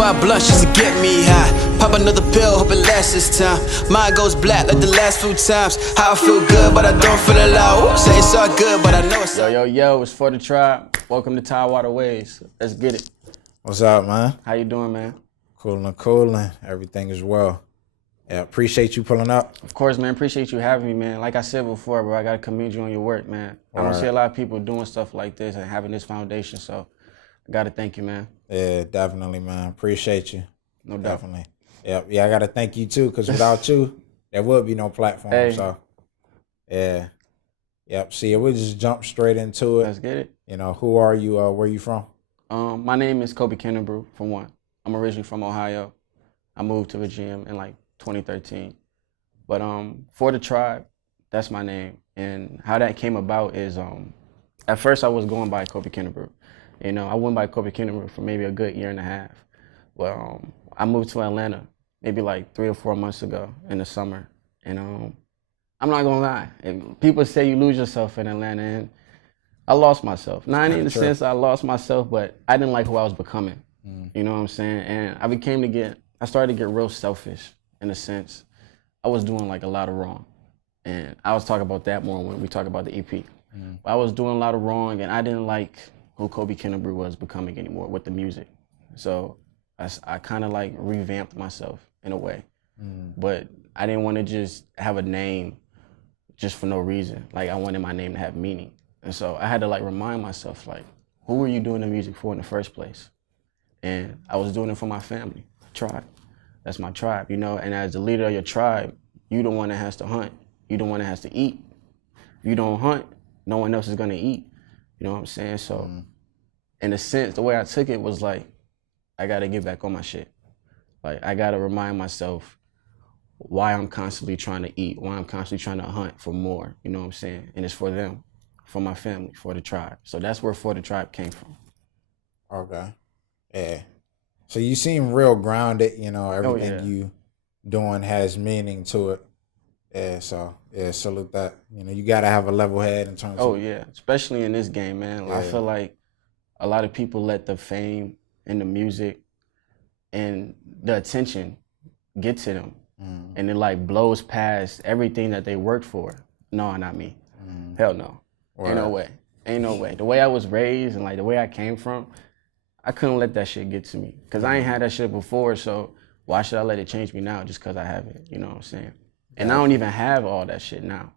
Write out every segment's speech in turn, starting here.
5 blunts just to get me high. Pop another pill, hope it lasts this time. Mine goes black like the last few times. How I feel good, but I don't feel alive. Say it's all good, but I know it's all. Yo, it's For the Tribe. Welcome to Tidewater Waves. Let's get it. What's up, man? How you doing, man? Coolin'. Everything is well. Yeah, appreciate you pulling up. Of course, man. Appreciate you having me, man. Like I said before, bro, I got to commend you on your work, man. I don't see a lot of people doing stuff like this and having this foundation, so I got to thank you, man. Yeah, definitely, man. Appreciate you. No doubt. Definitely. Yeah, I got to thank you, too, because without you, there would be no platform. Hey. So, yeah. Yep. See, we'll just jump straight into it. Let's get it. You know, who are you? Where you from? My name is Kobe Kennebrew, for one. I'm originally from Ohio. I moved to Virginia in like 2013. But For the Tribe, that's my name. And how that came about is, at first I was going by Kobe Kennebrew. You know, I went by Kobe Kennebrew for maybe a good year and a half. Well, I moved to Atlanta maybe like 3 or 4 months ago in the summer. And I'm not gonna lie, and people say you lose yourself in Atlanta, and I lost myself. Not in the sense I lost myself, but I didn't like who I was becoming. You know what I'm saying? And I started to get real selfish in a sense. I was doing like a lot of wrong. And I was talking about that more when we talk about the EP. I was doing a lot of wrong, and I didn't like who Kobe Kennebrew was becoming anymore with the music. So I kind of like revamped myself in a way. But I didn't want to just have a name just for no reason. Like, I wanted my name to have meaning. And so I had to like remind myself, like, who were you doing the music for in the first place? And I was doing it for my family, tribe. That's my tribe, you know? And as the leader of your tribe, you the one that has to hunt. You the one that has to eat. If you don't hunt, no one else is gonna eat. You know what I'm saying? So in a sense, the way I took it was like, I gotta get back on my shit. Like, I gotta remind myself why I'm constantly trying to eat, why I'm constantly trying to hunt for more, you know what I'm saying? And it's for them, for my family, for the tribe. So that's where For the Tribe came from. Okay. Yeah. So you seem real grounded, you know, everything you doing has meaning to it. Yeah, so, salute that. You know, you got to have a level head in terms of... Oh, yeah, especially in this game, man. Yeah. I feel like a lot of people let the fame and the music and the attention get to them. And it like blows past everything that they worked for. No, not me. Hell no. Ain't no way. Ain't no way. The way I was raised and like the way I came from, I couldn't let that shit get to me. Cause I ain't had that shit before, so why should I let it change me now just cause I have it? You know what I'm saying? And I don't even have all that shit now.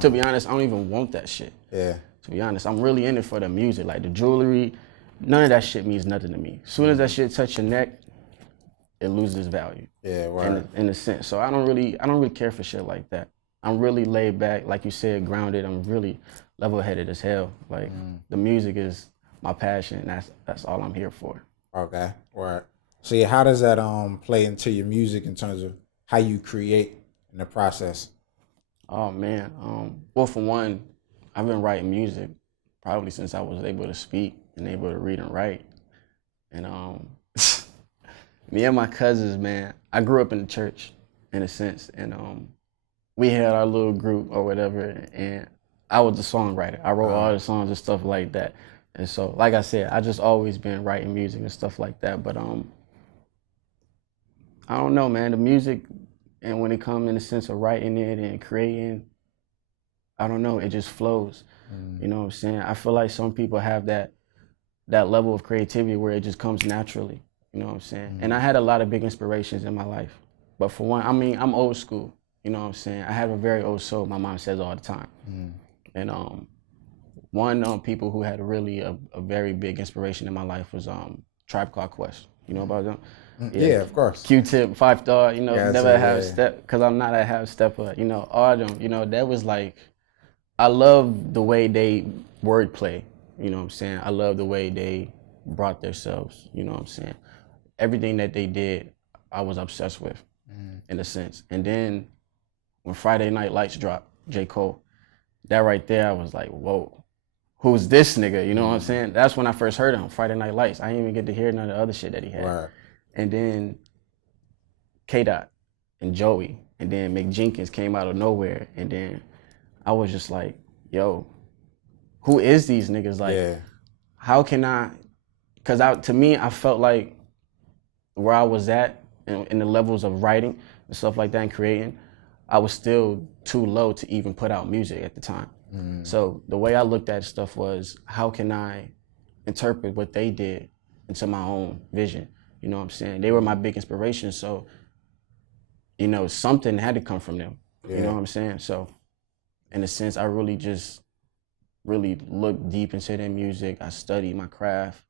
To be honest, I don't even want that shit. Yeah. To be honest, I'm really in it for the music. Like the jewelry, none of that shit means nothing to me. As soon as that shit touch your neck, it loses value. Yeah, right. In a sense. So I don't really care for shit like that. I'm really laid back, like you said, grounded. I'm really level-headed as hell. Like the music is my passion. That's all I'm here for. Okay, right. So yeah, how does that play into your music in terms of how you create in the process? Oh man. Well, for one, I've been writing music probably since I was able to speak and able to read and write. And me and my cousins, man, I grew up in the church in a sense, and we had our little group or whatever, and I was the songwriter. I wrote all the songs and stuff like that. And so, like I said, I just always been writing music and stuff like that. But I don't know, man, the music, and when it comes in the sense of writing it and creating, I don't know, it just flows. You know what I'm saying? I feel like some people have that level of creativity where it just comes naturally. You know what I'm saying? And I had a lot of big inspirations in my life. But for one, I mean, I'm old school. You know what I'm saying? I have a very old soul, my mom says all the time. And one people who had a very big inspiration in my life was Tribe Called Quest. You know about them? Yeah, of course. Q-Tip, Five Star, you know, never have step, because I'm not a half stepper. You know, all them, you know, that was like, I love the way they wordplay. You know what I'm saying? I love the way they brought themselves, you know what I'm saying? Everything that they did, I was obsessed with, in a sense. And then when Friday Night Lights dropped, J. Cole, that right there, I was like, whoa, who's this nigga? You know what I'm saying? That's when I first heard him, Friday Night Lights. I didn't even get to hear none of the other shit that he had. Right. And then K-Dot and Joey, and then Mick Jenkins came out of nowhere, and then I was just like, yo, who is these niggas? Like, how can I, because to me, I felt like where I was at in the levels of writing and stuff like that and creating, I was still too low to even put out music at the time. So the way I looked at stuff was, how can I interpret what they did into my own vision? You know what I'm saying? They were my big inspiration, so, you know, something had to come from them. Yeah. You know what I'm saying? So, in a sense, I really just looked deep into their music. I studied my craft.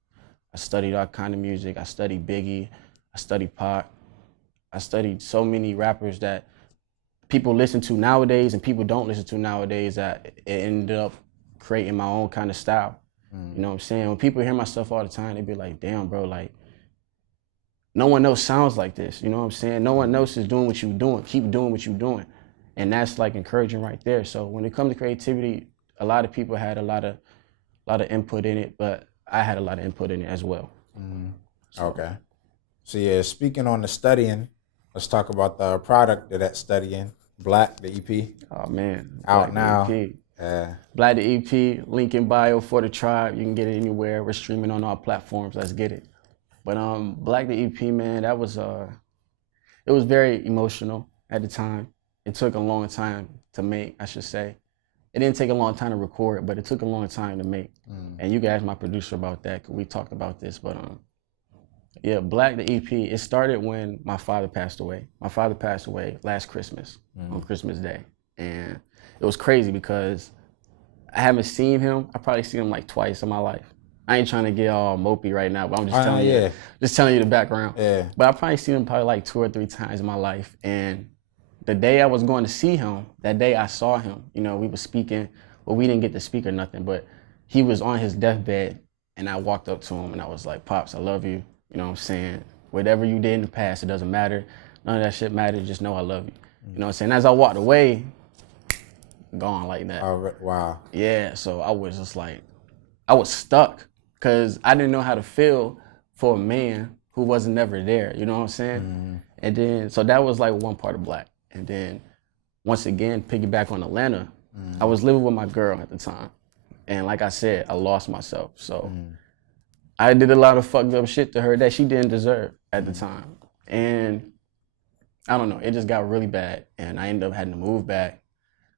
I studied all kind of music. I studied Biggie. I studied Pac. I studied so many rappers that people listen to nowadays and people don't listen to nowadays, that it ended up creating my own kind of style. You know what I'm saying? When people hear my stuff all the time, they be like, damn, bro, like, no one else sounds like this. You know what I'm saying? No one else is doing what you're doing. Keep doing what you're doing. And that's like encouraging right there. So when it comes to creativity, a lot of people had a lot of input in it, but I had a lot of input in it as well. Okay. So yeah, speaking on the studying, let's talk about the product of that studying, Black, the EP. Oh man. Out now. Black, the EP, link in bio for the tribe. You can get it anywhere. We're streaming on all platforms. Let's get it. But Black, the EP, man, that was it was very emotional at the time. It took a long time to make, I should say. It didn't take a long time to record, but it took a long time to make. And you guys, my producer, about that, 'cause we talked about this. But yeah, Black, the EP, it started when my father passed away. My father passed away last Christmas, on Christmas Day. And it was crazy because I haven't seen him. I probably seen him like twice in my life. I ain't trying to get all mopey right now, but I'm just telling you the background. Yeah. But I probably seen him probably like 2 or 3 times in my life. And the day I was going to see him, that day I saw him, you know, we were speaking, well, we didn't get to speak or nothing, but he was on his deathbed, and I walked up to him and I was like, Pops, I love you. You know what I'm saying? Whatever you did in the past, it doesn't matter. None of that shit matters. Just know I love you. You know what I'm saying? As I walked away, gone like that. Oh, wow. Yeah, so I was just like, I was stuck because I didn't know how to feel for a man who wasn't never there. You know what I'm saying? And then, so that was like one part of Black. And then, once again, piggyback on Atlanta, I was living with my girl at the time. And like I said, I lost myself. So I did a lot of fucked up shit to her that she didn't deserve at the time. And I don't know, it just got really bad. And I ended up having to move back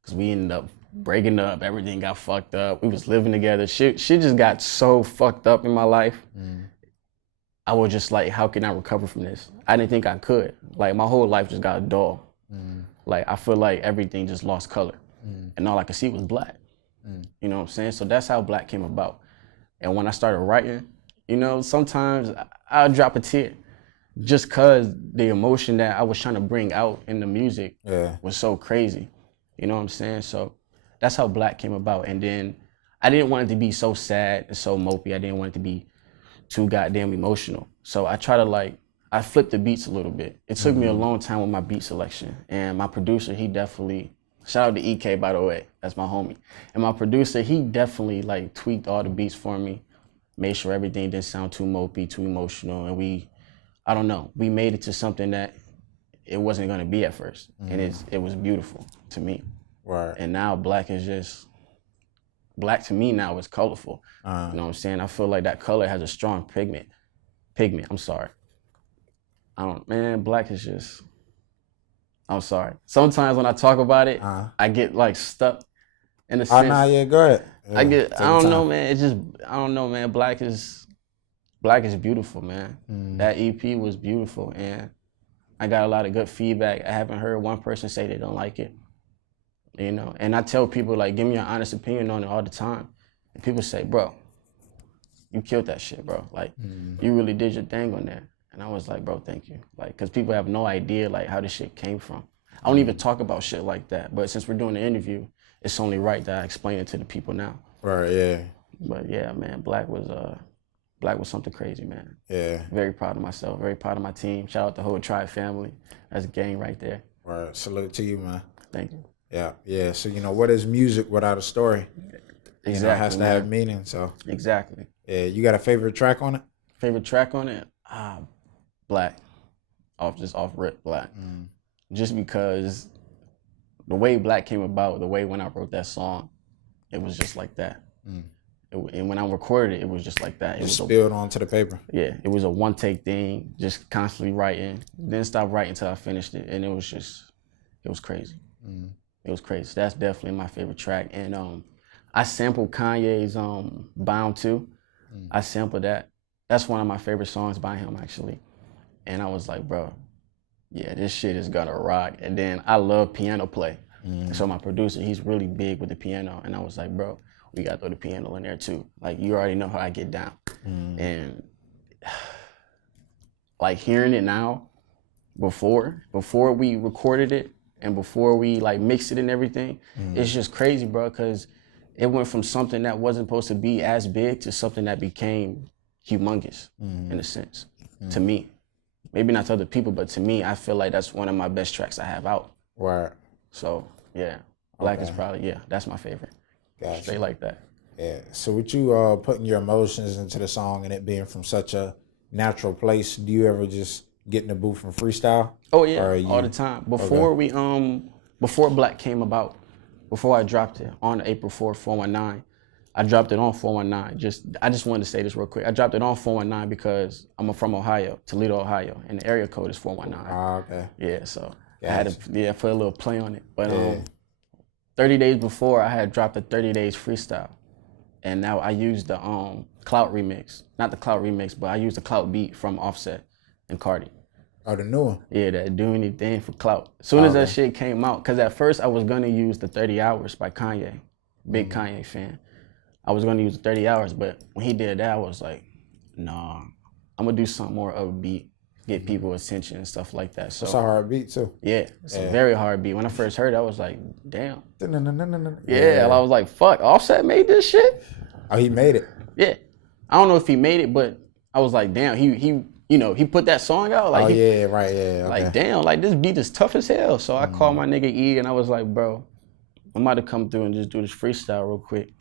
because we ended up breaking up. Everything got fucked up. We was living together. Shit just got so fucked up in my life. I was just like, how can I recover from this? I didn't think I could. Like, my whole life just got dull. Like, I feel like everything just lost color. And all I could see was Black. You know what I'm saying? So that's how Black came about. And when I started writing, you know, sometimes I'll drop a tear just because the emotion that I was trying to bring out in the music was so crazy. You know what I'm saying? So that's how Black came about. And then I didn't want it to be so sad and so mopey. I didn't want it to be too goddamn emotional. So I try to like, I flipped the beats a little bit. It took me a long time with my beat selection. And my producer, he definitely, shout out to EK, by the way, that's my homie. And my producer, he definitely like tweaked all the beats for me, made sure everything didn't sound too mopey, too emotional. And we, I don't know, we made it to something that it wasn't gonna be at first. And it was beautiful to me. Right. And now Black is just, Black to me now is colorful. You know what I'm saying? I feel like that color has a strong pigment, I'm sorry. Man, Black is just, I'm sorry. Sometimes when I talk about it, I get like stuck in a sense. Oh, nah, yeah, go ahead. Yeah, I don't know, man. It's just, I don't know, man. Black is beautiful, man. That EP was beautiful, and I got a lot of good feedback. I haven't heard one person say they don't like it, you know? And I tell people, like, give me your honest opinion on it all the time. And people say, bro, you killed that shit, bro. Like, you really did your thing on there. And I was like, bro, thank you. Like, because people have no idea, like, how this shit came from. I don't even talk about shit like that. But since we're doing the interview, it's only right that I explain it to the people now. Right, yeah. But yeah, man, Black was something crazy, man. Yeah. Very proud of myself, very proud of my team. Shout out the whole Tribe family. That's a gang right there. Right, salute to you, man. Thank you. Yeah, yeah. So, you know, what is music without a story? Exactly. You know, it has to have meaning, so. Exactly. Yeah, you got a favorite track on it? Favorite track on it? Black. Off rip, Black. Just because the way Black came about, the way when I wrote that song, it was just like that. And when I recorded it, it was just like that. It was spilled onto the paper. Yeah, it was a one take thing, just constantly writing. Didn't stop writing until I finished it, and it was crazy. It was crazy. That's definitely my favorite track. And I sampled Kanye's Bound 2. I sampled that. That's one of my favorite songs by him, actually. And I was like, bro, yeah, this shit is gonna rock. And then I love piano play. So my producer, he's really big with the piano. And I was like, bro, we gotta throw the piano in there too. Like, you already know how I get down. And like hearing it now, before we recorded it and before we like mixed it and everything, it's just crazy, bro, because it went from something that wasn't supposed to be as big to something that became humongous in a sense, to me. Maybe not to other people, but to me, I feel like that's one of my best tracks I have out. Right. So, yeah, Black is probably, that's my favorite. Gotcha. Straight like that. Yeah. So with you putting your emotions into the song and it being from such a natural place, do you ever just get in the booth and freestyle? Oh, yeah, all the time. Before before Black came about, before I dropped it on April 4th, 419, I dropped it on 419. I just wanted to say this real quick. I dropped it on 419 because I'm from Ohio, Toledo, Ohio, and the area code is 419. Oh, okay. Yeah, so I had to put a little play on it. But 30 days before, I had dropped a 30 days freestyle. And now I used the Clout remix. Not the Clout remix, but I used the Clout beat from Offset and Cardi. Oh, the new one? Yeah, that Do Anything for Clout. As soon as that shit came out, because at first I was going to use the 30 Hours by Kanye. Big Kanye fan. I was going to use the 30 Hours, but when he did that, I was like, nah, I'm going to do something more upbeat, get people attention and stuff like that. So it's a hard beat, too. Yeah, it's a very hard beat. When I first heard it, I was like, damn. Yeah, I was like, fuck, Offset made this shit? Oh, he made it? Yeah. I don't know if he made it, but I was like, damn, he put that song out. Like, Okay. Like, damn, like this beat is tough as hell. So I called my nigga E and I was like, bro, I'm about to come through and just do this freestyle real quick.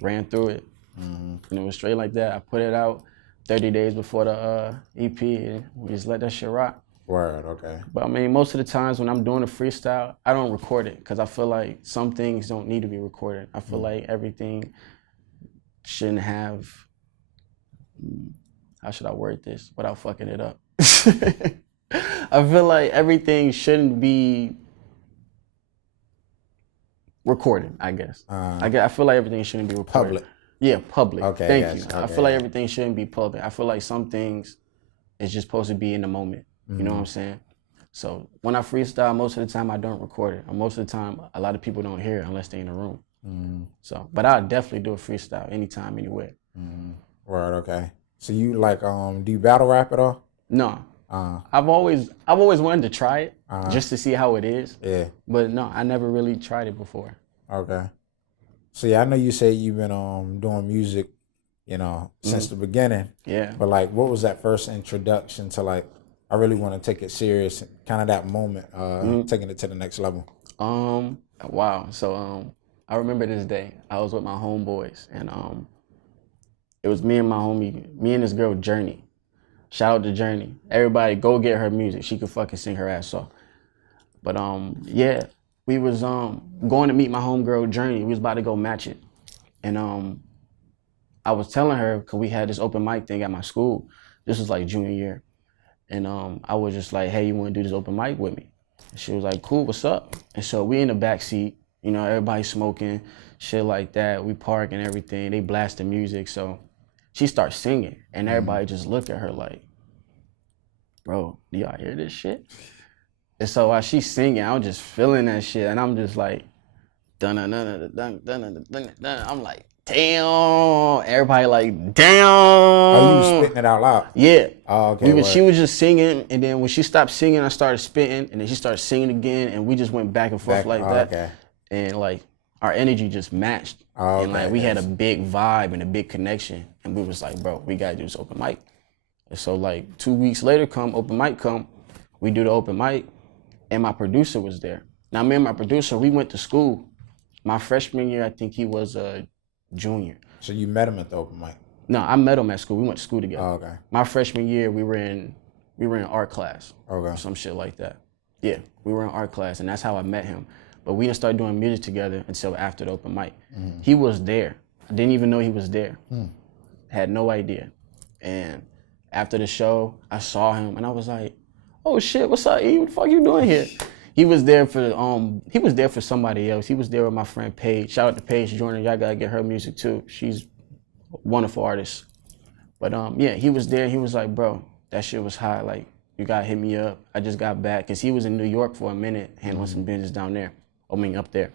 Ran through it. And it was straight like that. I put it out 30 days before the EP and we just let that shit rock. Word, okay. But I mean, most of the times when I'm doing a freestyle, I don't record it because I feel like some things don't need to be recorded. I feel like everything shouldn't have, how should I word this without fucking it up? I feel like everything shouldn't be recorded, I guess. I feel like everything shouldn't be recorded. Public. Yeah, public. Okay. Thank you. Okay, I feel like everything shouldn't be public. I feel like some things is just supposed to be in the moment. You know what I'm saying? So when I freestyle, most of the time I don't record it. And most of the time, a lot of people don't hear it unless they're in the room. So, but I'll definitely do a freestyle anytime, anywhere. Word, okay. So you like, do you battle rap at all? No. I've always wanted to try it just to see how it is. Yeah. But no, I never really tried it before. Okay. So yeah, I know you say you've been doing music, since the beginning. Yeah. But like, what was that first introduction to like, I really want to take it serious, kind of that moment, taking it to the next level? Wow. So I remember this day. I was with my homeboys, and it was me and my homie, me and this girl Journey. Shout out to Journey. Everybody go get her music. She could fucking sing her ass off. But yeah, we was going to meet my homegirl Journey. We was about to go match it, and I was telling her because we had this open mic thing at my school. This was like junior year. And I was just like, hey, you want to do this open mic with me? And she was like, cool, what's up? And so we in the back seat, everybody smoking, shit like that. We park and everything. They blast the music. So she starts singing, and everybody just look at her like, bro, do y'all hear this shit? And so while she's singing, I'm just feeling that shit, and I'm just like, dun-dun-dun-dun-dun-dun-dun-dun. I'm like, damn. Everybody like, damn. Oh, you was spitting it out loud? Yeah. Oh, okay. She was just singing, and then when she stopped singing, I started spitting, and then she started singing again, and we just went back and forth that. Okay. And like, our energy just matched. Okay. And like, we had a big vibe and a big connection, and we was like, bro, we gotta do this open mic. And so like 2 weeks later, open mic, we do the open mic, and my producer was there. Now me and my producer, we went to school. My freshman year, I think he was a junior. So you met him at the open mic? No, I met him at school. We went to school together. Oh, okay. My freshman year, we were in art class. Okay. Or some shit like that. Yeah, we were in art class, and that's how I met him. But we didn't start doing music together until after the open mic. He was there I didn't even know he was there. Had no idea. And after the show, I saw him and I was like, oh shit, what's up, E? What the fuck you doing here? He was there for somebody else. He was there with my friend Paige. Shout out to Paige Jordan. Y'all gotta get her music too. She's a wonderful artist. But yeah, he was there. He was like, bro, that shit was hot. Like, you gotta hit me up. I just got back. Cause he was in New York for a minute handling some business down there. Up there.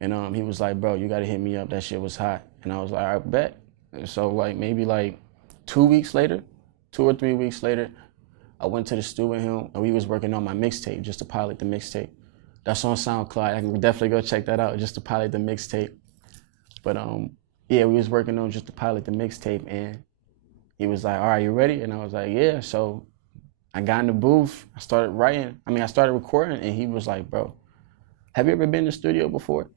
And he was like, bro, you gotta hit me up. That shit was hot. And I was like, I bet. And so like maybe like 2 weeks later, 2 or 3 weeks later, I went to the studio with him and we was working on my mixtape, just to pilot the mixtape. That's on SoundCloud. I can definitely go check that out, just to pilot the mixtape. But yeah, we was working on just to pilot the mixtape and he was like, all right, you ready? And I was like, yeah. So I got in the booth, I started recording and he was like, bro, have you ever been in the studio before?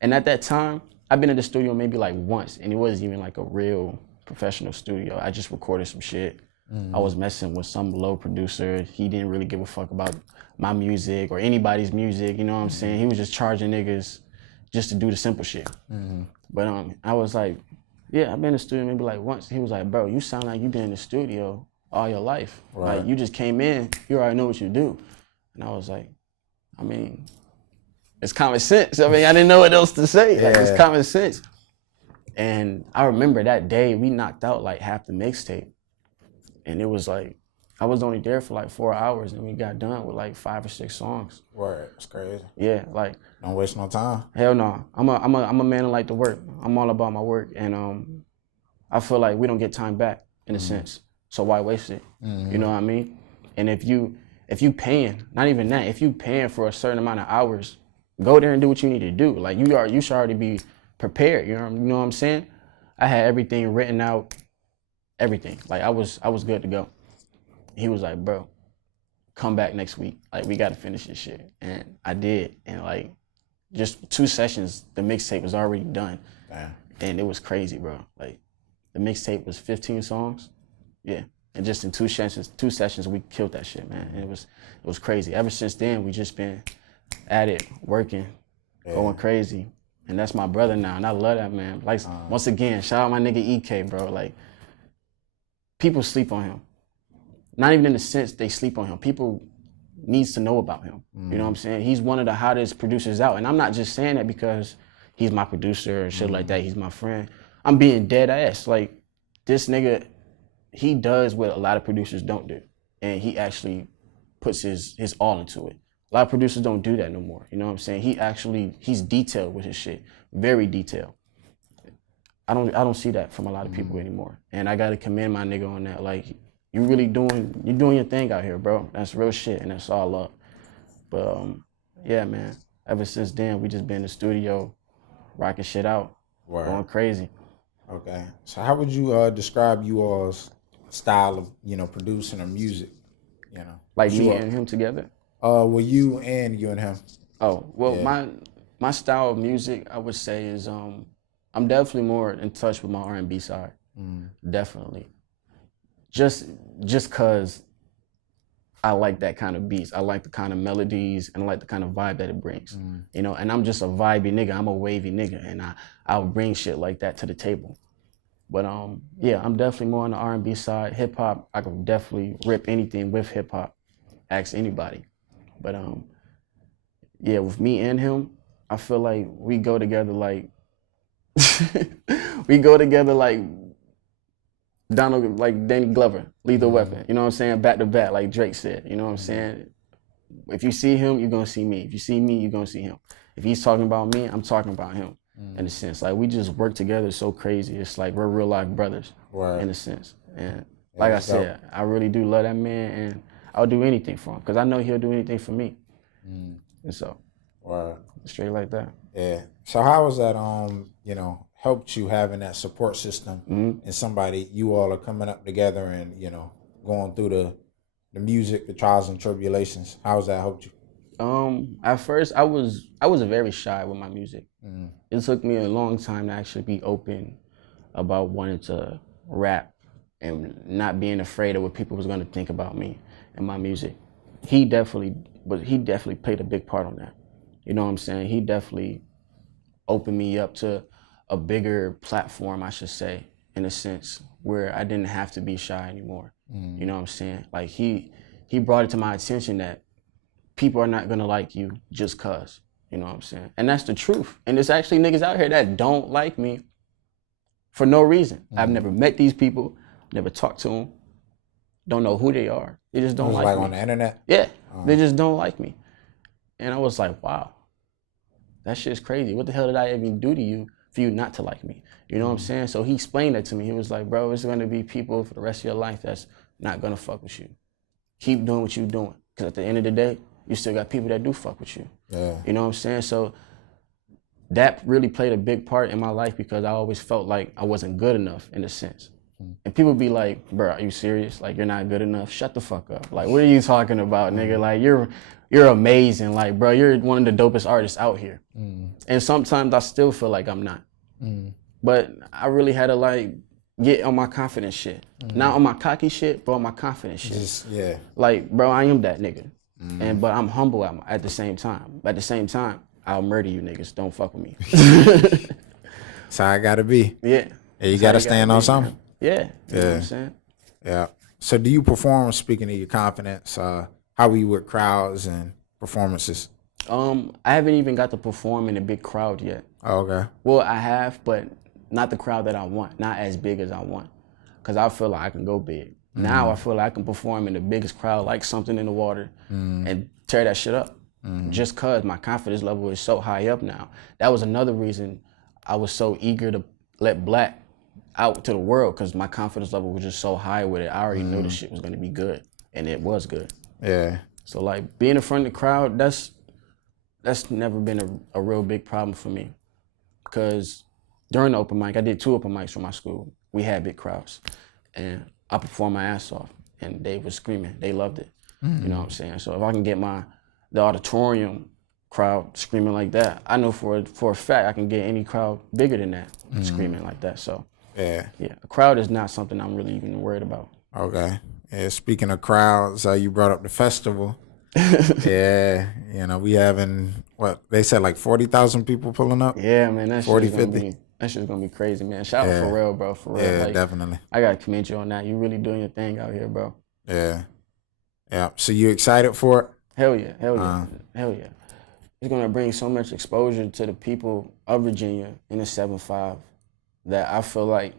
And at that time, I've been in the studio maybe like once and it wasn't even like a real professional studio. I just recorded some shit. I was messing with some low producer. He didn't really give a fuck about my music or anybody's music, you know what I'm saying? He was just charging niggas just to do the simple shit. But I was like, yeah, I've been in the studio maybe like once. He was like, bro, you sound like you've been in the studio all your life. Right. Like you just came in, you already know what you do. And I was like, I mean, it's common sense. I mean, I didn't know what else to say. Like, it's common sense. And I remember that day we knocked out like half the mixtape. And it was like, I was only there for like 4 hours and we got done with like 5 or 6 songs. Word, it's crazy. Yeah, like. Don't waste no time. Hell no. I'm a man that like to work. I'm all about my work. And I feel like we don't get time back in a sense. So why waste it? You know what I mean? And if you paying, not even that, if you paying for a certain amount of hours, go there and do what you need to do. Like you should already be prepared. You know what I'm saying? I had everything written out, everything. Like I was good to go. He was like, bro, come back next week. Like we gotta finish this shit. And I did. And like just 2 sessions, the mixtape was already done. Damn. And it was crazy, bro. Like the mixtape was 15 songs. Yeah. And just in 2 sessions, we killed that shit, man. And it was crazy. Ever since then, we just been at it, working, going crazy. And that's my brother now, and I love that, man. Like, once again, shout out my nigga EK, bro. Like, people sleep on him. Not even in the sense they sleep on him. People needs to know about him. You know what I'm saying? He's one of the hottest producers out. And I'm not just saying that because he's my producer or shit like that. He's my friend. I'm being dead ass. Like, this nigga, he does what a lot of producers don't do. And he actually puts his all into it. A lot of producers don't do that no more. You know what I'm saying? He's detailed with his shit. Very detailed. I don't see that from a lot of people anymore. And I gotta commend my nigga on that. Like, you're doing your thing out here, bro. That's real shit, and that's all love. But yeah, man. Ever since then, we just been in the studio, rocking shit out, going crazy. Okay. So how would you describe you all's style of, producing or music? Like me and him together? Well, you and him. Oh, well, my style of music, I would say, is I'm definitely more in touch with my R&B side. Definitely. Just cause I like that kind of beats. I like the kind of melodies and I like the kind of vibe that it brings. And I'm just a vibey nigga. I'm a wavy nigga, and I'll bring shit like that to the table. But yeah, I'm definitely more on the R&B side. Hip hop, I could definitely rip anything with hip hop. Ask anybody. But yeah, with me and him, I feel like we go together like Danny Glover, Lethal Weapon. You know what I'm saying? Back to back, like Drake said. You know what I'm saying? If you see him, you're gonna see me. If you see me, you're gonna see him. If he's talking about me, I'm talking about him. In a sense, like we just work together so crazy. It's like we're real life brothers. In a sense. And like I said, I really do love that man, and I'll do anything for him because I know he'll do anything for me. And so, straight like that. Yeah. So how was that? Helped you having that support system and somebody, you all are coming up together and going through the music, the trials and tribulations. How has that helped you? At first, I was very shy with my music. It took me a long time to actually be open about wanting to rap and not being afraid of what people was going to think about me and my music. He definitely played a big part on that. You know what I'm saying? He definitely opened me up to a bigger platform, I should say, in a sense, where I didn't have to be shy anymore. You know what I'm saying? Like he brought it to my attention that people are not gonna like you just cause, you know what I'm saying? And that's the truth. And there's actually niggas out here that don't like me for no reason. I've never met these people, never talked to them, don't know who they are. They just don't like me. Like on the internet? Yeah, they just don't like me. And I was like, wow, that shit's crazy. What the hell did I even do to you for you not to like me? You know what I'm saying? So he explained that to me. He was like, bro, it's gonna be people for the rest of your life that's not gonna fuck with you. Keep doing what you're doing. Because at the end of the day, you still got people that do fuck with you. Yeah. You know what I'm saying? So that really played a big part in my life because I always felt like I wasn't good enough in a sense. And people be like, bro, are you serious? Like, you're not good enough? Shut the fuck up. Like, what are you talking about, nigga? Like, you're amazing. Like, bro, you're one of the dopest artists out here. And sometimes I still feel like I'm not. But I really had to, like, get on my confidence shit. Not on my cocky shit, but on my confidence shit. Like, bro, I am that nigga. But I'm humble at the same time. At the same time, I'll murder you niggas. Don't fuck with me. That's how I gotta be. Yeah. You gotta stand on something. Yeah. You know what I'm saying? Yeah. So do you perform, speaking of your confidence, how are you with crowds and performances? I haven't even got to perform in a big crowd yet. Oh, okay. Well, I have, but not the crowd that I want. Not as big as I want. Because I feel like I can go big. Now I feel like I can perform in the biggest crowd, like Something in the Water, and tear that shit up. Just because my confidence level is so high up now. That was another reason I was so eager to let Black out to the world, because my confidence level was just so high with it. I already knew the shit was gonna be good, and it was good. Yeah. So like being in front of the crowd, that's never been a real big problem for me. Because during the open mic, I did 2 open mics for my school. We had big crowds, and I performed my ass off, and they were screaming. They loved it. You know what I'm saying? So if I can get the auditorium crowd screaming like that, I know for a fact I can get any crowd bigger than that screaming like that. So yeah, a crowd is not something I'm really even worried about. Okay. Yeah, speaking of crowds, you brought up the festival. Yeah, we having, what, they said like 40,000 people pulling up? Yeah, man, that 40, shit's 50. That shit's gonna be crazy, man. Shout out for real, bro, for real. Yeah, like, definitely. I gotta commend you on that. You really doing your thing out here, bro. Yeah. Yeah. So you excited for it? Hell yeah, hell yeah, hell yeah. It's gonna bring so much exposure to the people of Virginia in the 7-5 that I feel like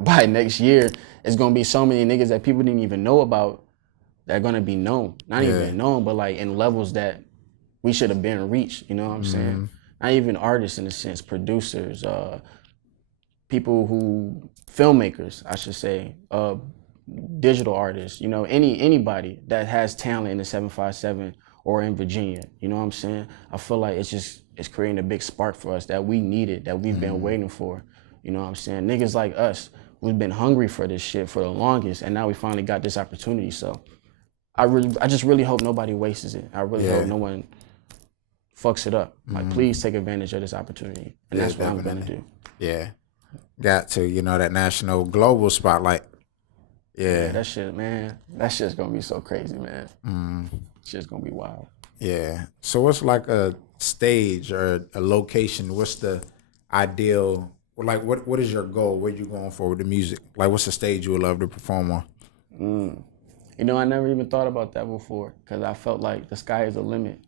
by next year, it's gonna be so many niggas that people didn't even know about that are gonna be known. Not even known, but like in levels that we should have been reached, you know what I'm saying? Not even artists in a sense, producers, people who, filmmakers, I should say, digital artists, anybody that has talent in the 757 or in Virginia, you know what I'm saying? I feel like it's creating a big spark for us that we needed, that we've been waiting for, you know what I'm saying? Niggas like us, we've been hungry for this shit for the longest, and now we finally got this opportunity, so I just really hope nobody wastes it. I really hope no one fucks it up. Like, please take advantage of this opportunity, and that's what I'm gonna do. Yeah. Got to, that national global spotlight. Yeah. That shit, man. That shit's gonna be so crazy, man. Shit's gonna be wild. Yeah. So what's like a stage or a location? What's the ideal, like what is your goal? Where you going for with the music? Like, what's the stage you would love to perform on? I never even thought about that before, because I felt like the sky is the limit.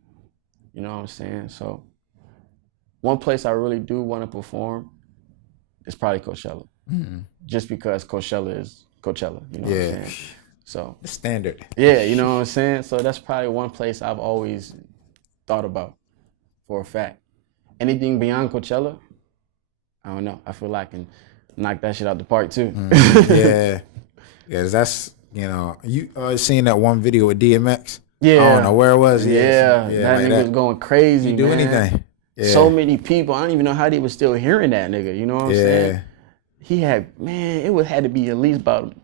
You know what I'm saying? So one place I really do want to perform is probably Coachella. Just because Coachella is Coachella, you know what I'm saying? So the standard. Yeah, you know what I'm saying? So that's probably one place I've always thought about for a fact. Anything beyond Coachella, I don't know. I feel like I can knock that shit out the park too. Yeah. Yeah, that's, you seen that one video with DMX? Yeah. I don't know where it was. Yeah, that nigga was going crazy, You do man. anything. Yeah. So many people, I don't even know how they were still hearing that nigga, you know what I'm saying? He had, had to be at least about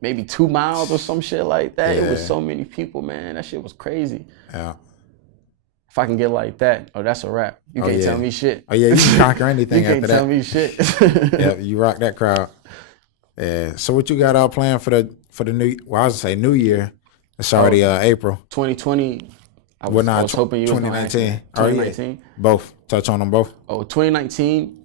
maybe 2 miles or some shit like that. It was so many people, man. That shit was crazy. Yeah. If I can get like that, that's a wrap. You can't tell me shit. Oh yeah, you can conquer anything after that. You can't tell me shit. Yeah, you rock that crowd. Yeah. So what you got all planned for the new? Well, I was gonna say New Year. It's already April. 2020. I was hoping you was 2019. 2019. Both. Touch on them both. 2019.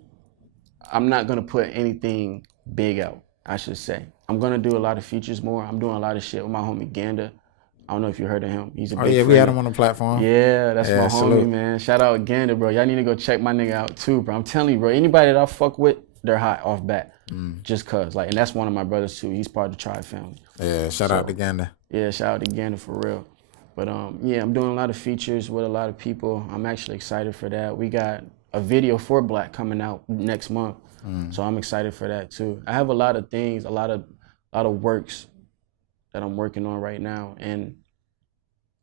I'm not gonna put anything big out, I should say. I'm gonna do a lot of features more. I'm doing a lot of shit with my homie Gander. I don't know if you heard of him. He's a big friend. We had him on the platform. Yeah, that's my homie, salute. man. Shout out Gander, bro. Y'all need to go check my nigga out too, bro. I'm telling you, bro. Anybody that I fuck with, they're hot off bat. Just cause, like, and that's one of my brothers too. He's part of the Tribe family. Yeah, shout out to Gander. Yeah, shout out to Gander for real. But yeah, I'm doing a lot of features with a lot of people. I'm actually excited for that. We got a video for Black coming out next month, so I'm excited for that too. I have a lot of things, a lot of works that I'm working on right now, and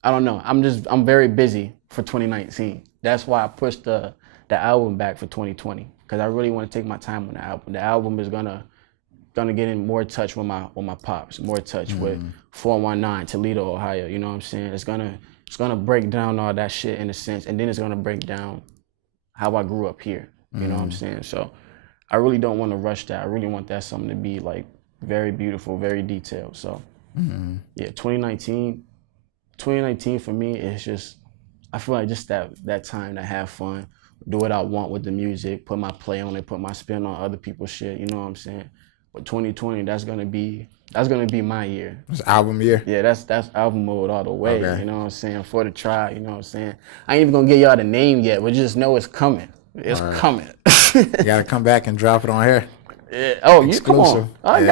I don't know. I'm very busy for 2019. That's why I pushed the album back for 2020, because I really want to take my time on the album. The album is gonna get in more touch with my pops, more touch with 419 Toledo, Ohio. You know what I'm saying? It's gonna break down all that shit in a sense, and then it's gonna break down how I grew up here. You know what I'm saying? So I really don't want to rush that. I really want that something to be like very beautiful, very detailed. So yeah, 2019 for me is just, I feel like just that time to have fun, do what I want with the music, put my play on it, put my spin on other people's shit. You know what I'm saying? But 2020, that's gonna be my year. It's album year? Yeah, that's album mode all the way. Okay. You know what I'm saying? For the Tribe, you know what I'm saying? I ain't even gonna give y'all the name yet, but just know it's coming. It's coming. You gotta come back and drop it on here. Yeah. Oh, you Exclusive. come on.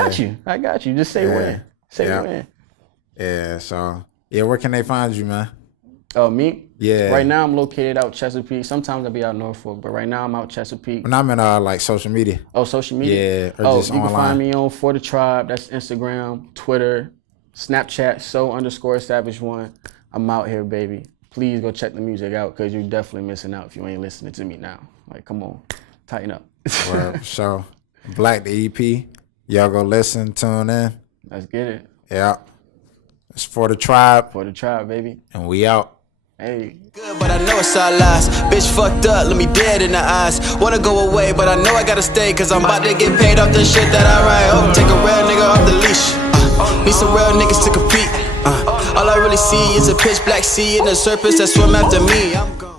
I got you. Just say when. Say when. Yeah, so where can they find you, man? Oh, me? Yeah. Right now I'm located out Chesapeake. Sometimes I'll be out Norfolk, but right now I'm out Chesapeake. When I'm in like social media. Oh, social media? Yeah, or just you online. can find me on For the Tribe. That's Instagram, Twitter, Snapchat, _Savage1. I'm out here, baby. Please go check the music out, because you're definitely missing out if you ain't listening to me now. Like, come on, tighten up. Well, so Black the EP. Y'all go listen, tune in. Let's get it. Yeah. It's For the Tribe. For the Tribe, baby. And we out. Hey. Good, but I know it's all lies. Bitch fucked up, let me dead in the eyes. Wanna go away, but I know I gotta stay, cause I'm about to get paid off the shit that I write. Oh, take a real nigga off the leash. Need some real niggas to compete. All I really see is a pitch black sea and a serpents that swim after me. I'm gone.